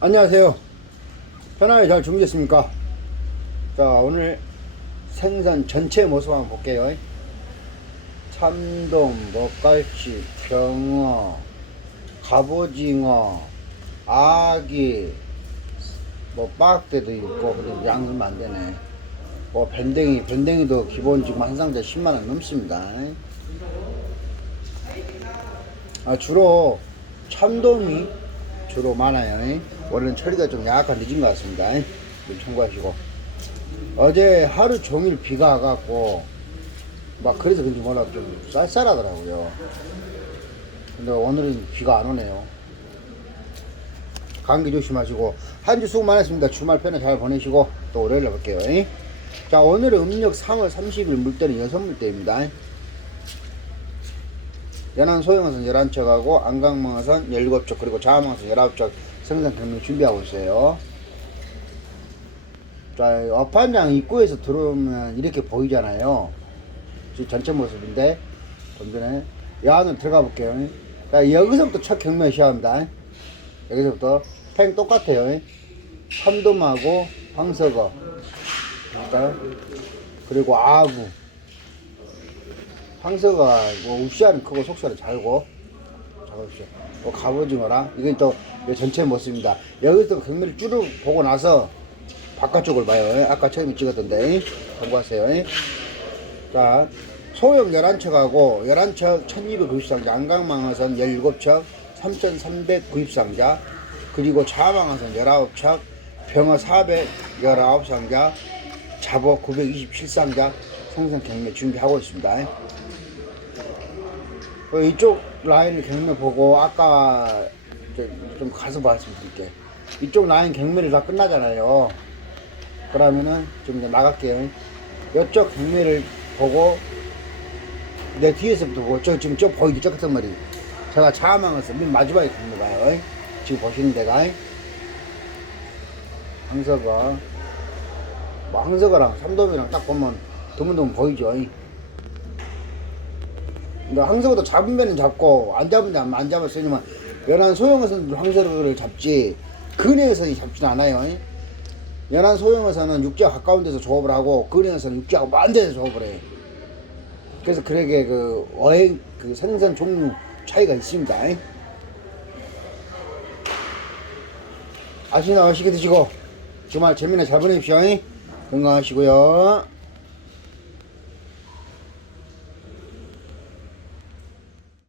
안녕하세요. 편하게 잘 주무셨습니까? 자, 오늘 생선 전체 모습 한번 볼게요. 참돔, 먹갈치, 병어, 갑오징어, 아기, 뭐 빡대도 있고, 양은 안 되네. 뭐 밴댕이, 밴댕이도 기본 지금 한 상자 10만원 넘습니다. 아, 주로 참돔이 주로 많아요. 원래는 처리가 좀 약간 늦은 것 같습니다. 좀 참고하시고. 어제 하루 종일 비가 와갖고, 막 그래서 그런지 몰라 좀 쌀쌀하더라고요. 근데 오늘은 비가 안 오네요. 감기 조심하시고, 한 주 수고 많았습니다. 주말 편에 잘 보내시고, 또 월요일에 볼게요. 자, 오늘은 음력 3월 30일 물때는 여섯 물때입니다. 연안 소형어선 11척하고 안강망어선 17척 그리고 자망어선 19척 생산 경매 준비하고 있어요. 자, 어판장 입구에서 들어오면 이렇게 보이잖아요. 전체 모습인데 좀 전에 이 안으로 들어가 볼게요. 자, 여기서부터 첫 경매 시작합니다. 여기서부터 팽 똑같아요. 참돔하고 황석어 그러니까 그리고 아구 황석어 뭐 웁시아는 크고 속살은 잘고 잡아주십시오. 또 갑오징어랑 이건 또 전체 모습입니다. 여기서 경매를 쭉 보고 나서 바깥쪽을 봐요. 아까 처음에 찍었던데 참고하세요. 자 소형 11척하고 11척 1290상자 안강망어선 17척 3300구입상자 그리고 자망어선 19척 병어 419상자 잡어 927상자 생산 경매 준비하고 있습니다. 어, 이쪽 라인을 경매 보고 아까 저- 좀 가서 말씀드릴게. 이쪽 라인 경매를 다 끝나잖아요. 그러면은 좀 이제 나갈게요. 이쪽 경매를 보고 내 뒤에서부터 보고 저 지금 저 보이죠 저 같은 머리. 제가 자망해서 맨 마지막에 봐요. 지금 보시는 데가 황석어 뭐 황석어랑 삼돔이랑 딱 보면 드문드문 보이죠. 근데 황석어도 잡으면 잡고 안 잡으면 안 잡았으니만 연안 소형어선 황석어를 잡지 근해에서는 잡진 않아요. 연안 소형어선은 육지와 가까운 데서 조업을 하고 근해에서는 육지하고 먼 데서 조업을 해. 그래서 그러게 그 어획 그 생선 종류 차이가 있습니다. 아시나 맛있게 드시고 주말 재미나게 잘 보내십시오. 건강하시고요.